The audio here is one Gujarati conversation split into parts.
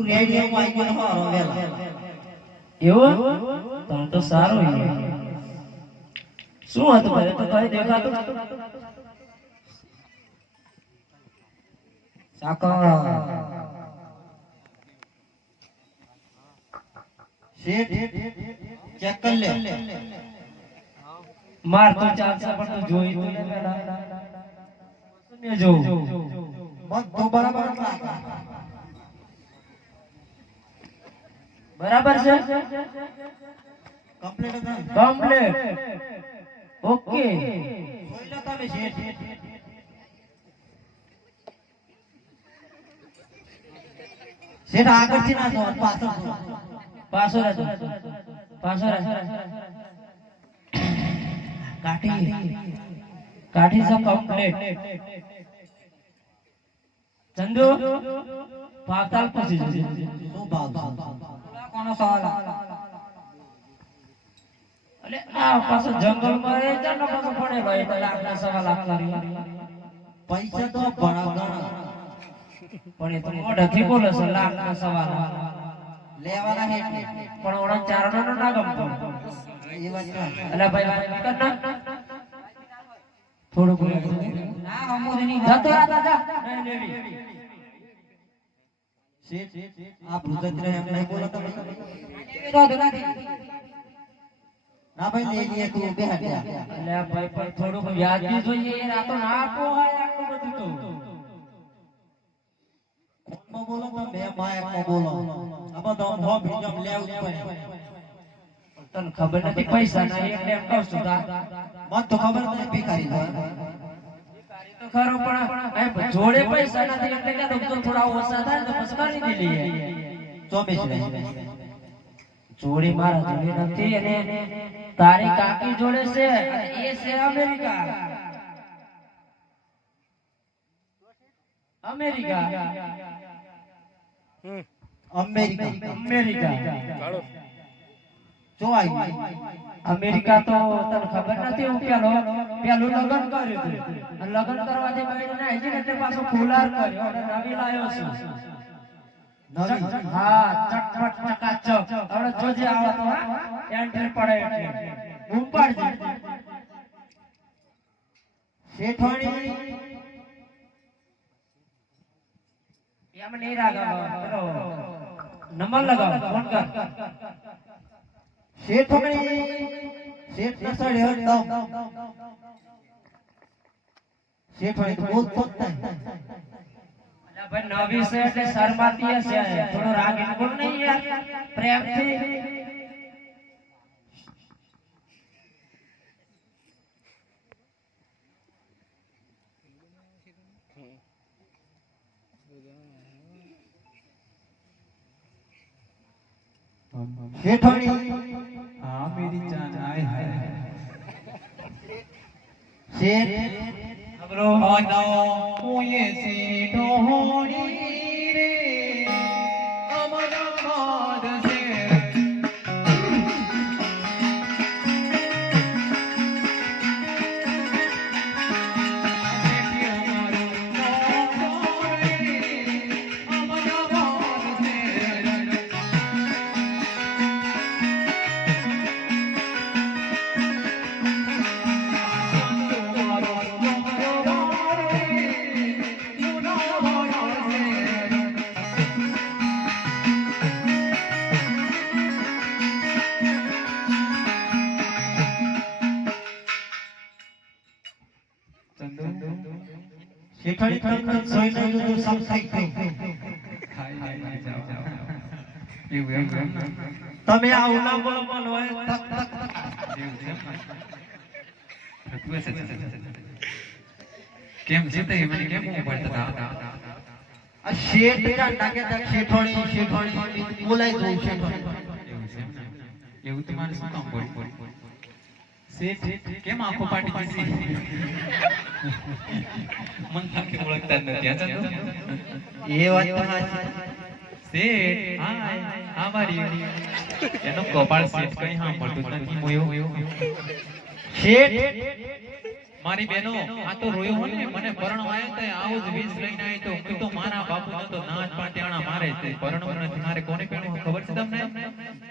બધું રેડિયોમાં આવી ગયું હારો વેલા એવું તો સારું શું હતું ભાઈ તો કઈ દેખાતું સાકર શેઠ ચેક કર લે માર તો ચાલશે પણ તું જોઈ તો લે પેલા મેં જોઉં બધું બરાબર બરાબર છે કમ્પ્લીટ કમ્પ્લીટ ઓકે જોઈ લો તમે શેઠ શેઠ આગળથી ના જો પાછળ પાછો રહે કાઠી છે કમ્પ્લીટ ચંદુ પાતાલ પછી શું ભાવ કોનો સવાલ અલે આ પાછો જંગલ માં એ જાનો પાછો પડેલો એ લાખના સવાલ કરી પૈસા તો ઘણા ઘણા પણ એ તો મોઢાથી બોલે છે લાખના સવાલ લેવાના હે પણ ઓણા ચારણો નો ના ગમતો એ વાત અલે ભાઈ વાત કર ના થોડું બોલે ના હમુદની જતો રાતા જા નહીં લેડી શેઠ આપ ગુજરાતી રહે એમ નહીં બોલો તમે ના ભાઈ લઈ લે તું બેહાડ જા અલે ભાઈ પણ થોડું વ્યાજબી જોઈએ યાર આ તો ના પોહાય આટલું બધું તો કોણમાં બોલો તમે બે માયકમાં બોલો આ બધો હો બીજમ લેવું જ પડે તને ખબર નથી પૈસા નહીં એટલે એમ કહું છું તા મત તો ખબર નથી ભિખારી તો ખરો પણ જોડે પૈસા નથી એટલે કે તો થોડા ઓછા થાય તો પછી કરી લઈએ 24 જોડી મારા જોડે નથી અને તારી કાકી જોડે છે અને એ છે અમેરિકા અમેરિકા જો આવી અમેરિકા તો તને ખબર નથી હું પેલું લગન કર્યું હતું અને લગન કરવાથી બહેનો ને હજી એટલે પાછો ફુલાર કર્યો અને નવી લાયો છું નવી હા ચટપટ ચકાચક હવે જોજે આવા તો એન્ટ્રી પડે એટલે હું પાડજે શેઠવાણી એમ નહીં રાગાવો પેલો નંબર લગાવો ફોન કર શેઠવાણી શેઠ નસડે હરદમ શેઠવાણી તો બોલ તો અલા ભાઈ નવી છે એટલે શરમાતી હશે થોડો રાગ ઇનકોલ નહીં યાર પ્રેમથી શેઠવાણી हाँ मेरी जान आए हाय શેઠ ખબરો आना मुझे से ढोड़ी रे अमदाबाद से શેઠવાણી તમને જોઈ નહીં તો સબ થઈ ગઈ તમે આ ઉલા બોલો બોલો કેમ જીતે મને કેમ પડતા હતા આ શેઠ કા નાકે તક શેઠવાણી બોલાઈ દઉં શેઠવાણી એવું તમારે શું કામ પડ્યું શેઠ કેમ આંખો પાટી દીધી મન થાકે ઓળખતા જ નથી આ એ વાત તો સાચી શેઠ હા મારી એનો કપાળ શેઠ કઈ સાંભળતું નથી મોયો શેઠ મારી બેનો આ તો રોયો હોય ને મને પરણવાયો તો આવું જ 20 લઈને આવ્યો તો હું તો મારા બાપુ નતો નાચ પાટ્યાણા મારે તે પરણવું નથી મારે કોને પહેરવું ખબર છે તમને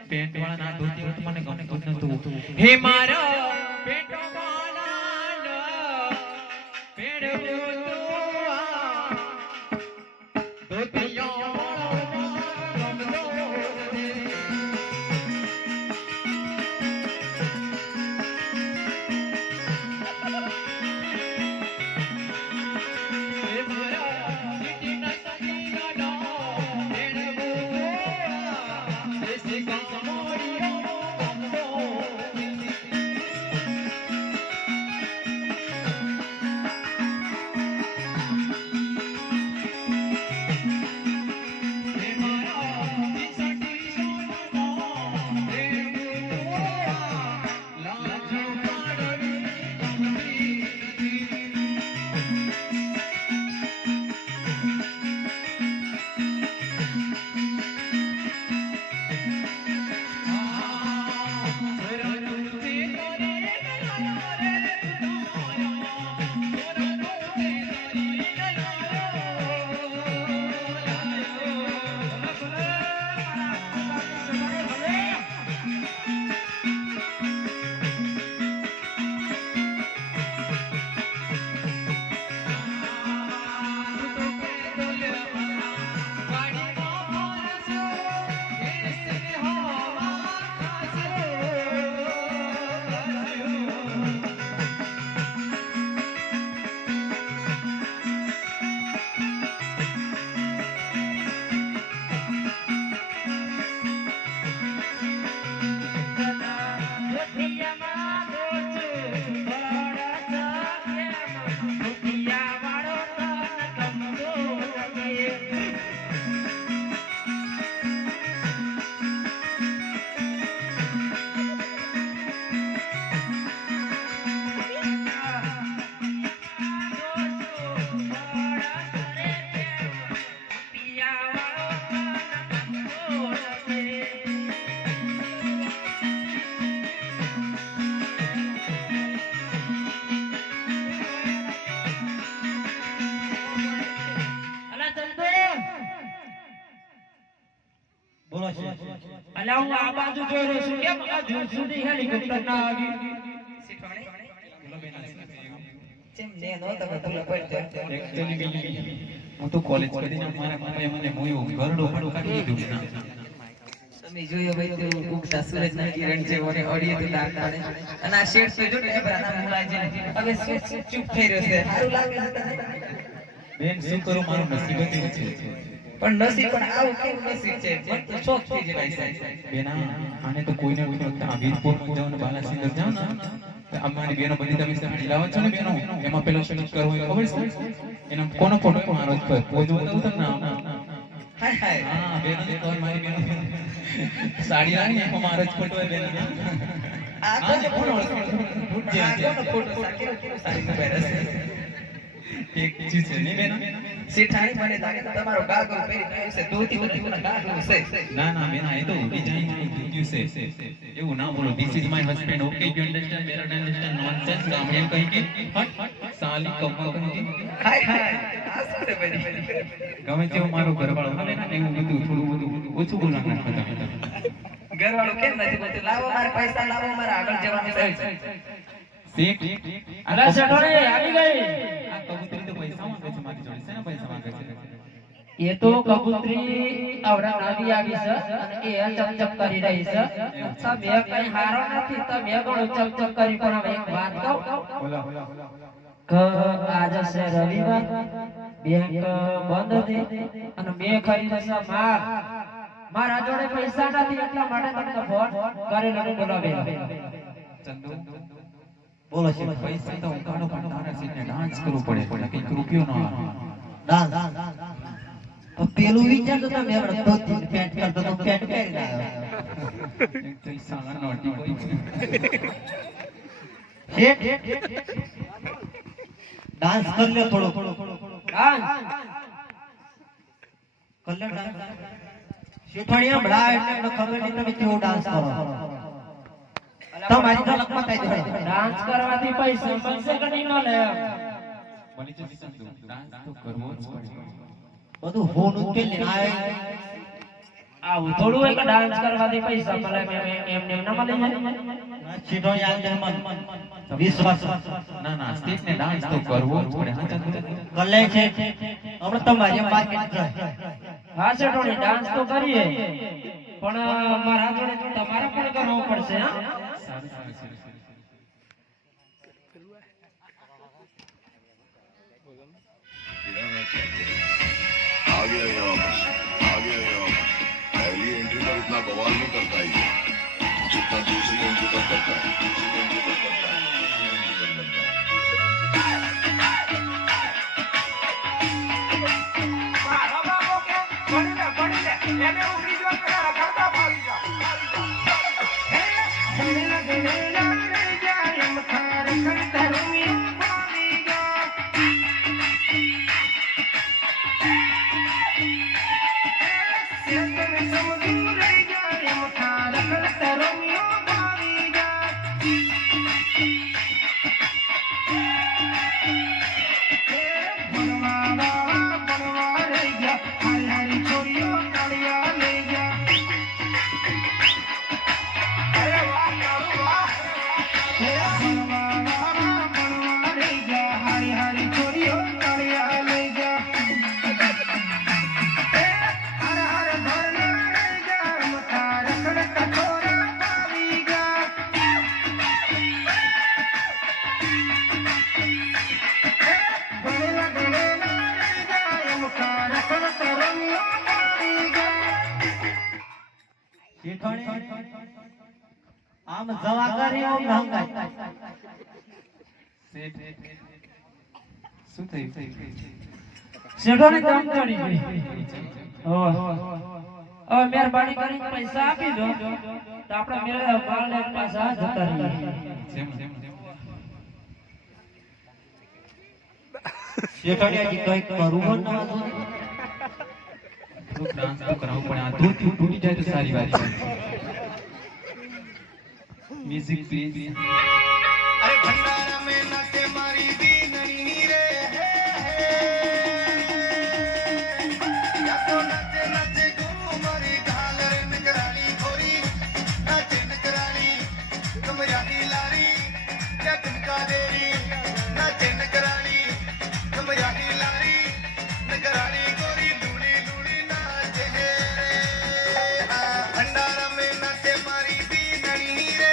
પેન્ટ વાળા ના ધોતી હોય તો મને ગમતું જ નતું હે મારો પેન્ટ વાળા પહેરવું તો ધોતિયો બોલો છે અલા હું આ બાજુ જોઈ રહ્યો છું કેમ આ દૂર સુધી હેલિકોપ્ટર ના આવી હું તો કોલેજ કરીને મારા મમ્મીએ મને મોયો ઘરડો ફાડો કાઢી દીધું ના તમે જોયો ભાઈ તે ઉગતા સૂરજના કિરણ જેવો ને અડીએ તો દાગ પાડે અને આ શેડ જોજો ને બરાબર મુલાય છે હવે ચૂપ થઈ રહ્યો છે સારું લાગે છે તને બેન શું કરું મારું નસીબ જ એવું છે પણ નસીબ પણ આવું કેવું નસીબ છે મત તો શોખ થઈ જાય સાહેબ બેના આને તો કોઈને કોઈ વખત આ વીરપુર જાવ ને બાલાસિંદર જાવ ને અમારી બેનો બધી તમે સાડી લાવો છો ને બેનો એમાં પેલો શૂટ કરવો હોય ખબર છે એનો કોનો ફોટો મારો જ પર કોઈ જોતો તો ના હાય હાય હા બેનો ને કોઈ મારી બેનો સાડી લાવી ને એમાં મારો જ ફોટો હોય બેનો આ તો જે ફોટો ફૂટ જે આ કોનો ફોટો કેવો સારી નો બેરસ એક ચીજ છે ને બેના શેઠાણી મને લાગે તો તમારો ગાગરો પહેરી ગયો છે ધોતી બધી કોના ગાગરો છે ના ના બેના એ તો ડિઝાઇન થયું છે એવું ના બોલો this is my husband okay you understand મેર અન્ડરસ્ટેન્ડ નોનસેન્સ ગામડિયન કહી કે હટ સાલી કમ્મા કહી હાય હાય આ શું છે ભાઈ ગમે તેવું મારું ઘરવાળો હાલે ને એવું બધું થોડું બધું ઓછું બોલા નાખતા ઘરવાળો કેમ નથી બોલતો લાવો મારા પૈસા લાવો મારા આગળ જવાનું છે શેઠ અલા શેઠોને આવી ગઈ આ કબૂતરી તો પૈસા માંગે છે મારી જોડે શેના પૈસા માંગે છે એ તો કબૂતરી આવડા નવી આવી છે અને એ ચમચમ કરી રહી છે તમે કઈ હારો નથી તમે ઘણો ચમચમ કરી પણ હવે એક વાત કહું આજે છે રવિવાર બેંક બંધ હતી અને મેં ખરીદ્યો છે મારા જોડે પૈસા નથી એટલા માટે તમને ફોન કરેલો ને બોલાવેલો ચંદુ બોલો છે પૈસા તો ઉકાળો પણ મારા સીટને ડાન્સ કરવું પડે પણ કઈ રૂપિયો ન આવે ડાન્સ તો પેલું વિચારતો તમે આપણે ધોતી પેન્ટ કરતો તો પેન્ટ પહેરીને આવ્યો એક તો ઈ સાલા નોટી કોઈ શેઠ ડાન્સ કર લે થોડો ડાન્સ કલ્યાણ ડાન્સ શેઠાણી હમણાં એટલે ખબર નહીં તમે કેવો ડાન્સ કરો તમારી તો લખમાં થઈ જાય ડાન્સ કરવાથી પૈસા મળશે કે નહીં મળે બની જશે ચંદુ ડાન્સ તો કરવો જ પડે બધું હોનું પેલી આવે આવું થોડું એક ડાન્સ કરવાથી પૈસા મળે એમને એમ ના મળે સીધો યાદ દે મન વિશ્વાસ ના ના સ્ટેજ ને ડાન્સ તો કરવો જ પડે કલે છે આપણે તમારી માર્કેટ જાય હા સેઠોણી ડાન્સ તો કરીએ પણ મારા જોડે તમારે પણ કરવો પડશે હા સારું સારું સારું आ गया ये वापस आ गया ये वापस पहली एंट्री पर इतना बवाल नहीं करता ये जितना दूसरी एंट्री पर करता है दूसरी एंट्री पर करता है આમ જવા કરી આમ હંગાય શું થયું શેઠોની કામ કરી ગઈ હવે મહેરબાની કરીને પૈસા આપી દો તો આપણે મેળે માલ ને પાછા જતા રહીએ શેઠાણી હજી કઈ કરવું ન તો ડાન્સ તો કરાવવું પડે આ ધોતી તૂટી જાય તો સારી વાત છે મ્યુઝિક પ્લીઝ अरे भंडारा में नाचे मारी बीननी रे या तो नाचे नाचे घूमरी झालर नगराली खोरी नाचे नगराली कमराली लारी या टुमका देरी नाचे नगराली कमराली लारी नगराली गोरी लूली लूली नाचे रे भंडारा में नाचे मारी बीननी रे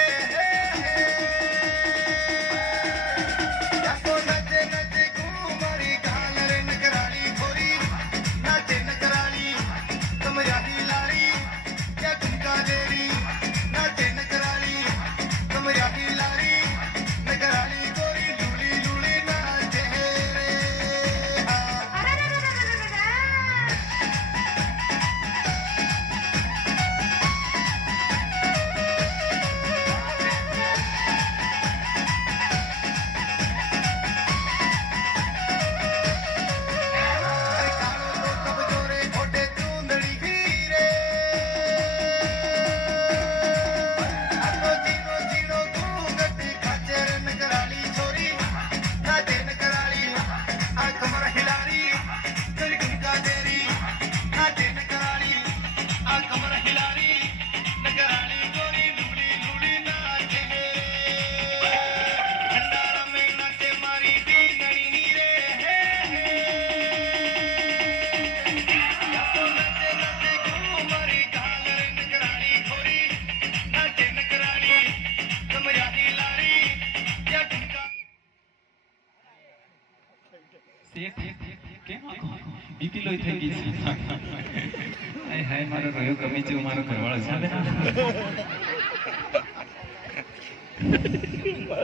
બીપી લોહી થઈ ગઈ છે હાય હાય મારો રહ્યો ગમે છે મારો ઘરવાળો છે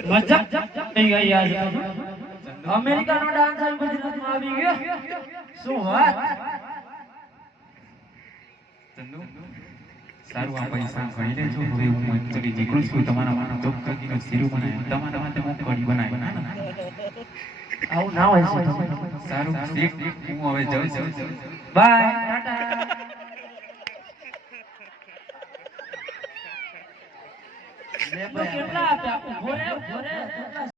મજાક થઈ ગઈ આજ અમેરિકાનો ડાન્સ ગુજરાતમાં આવી ગયો શું વાત ચંદુ સારું આ પૈસા ગણી લેજો હવે હું એકચ્યુઅલી નીકળું છું તમારા માટે જોબ કરીને શીરું બનાવી તમારા માટે હું કઢી બનાવી આવું ના હોય છે સારું ઠીક હું હવે જાઉં છું બાય ટાટા કેટલા આપ્યા ઉભો રે કેટલા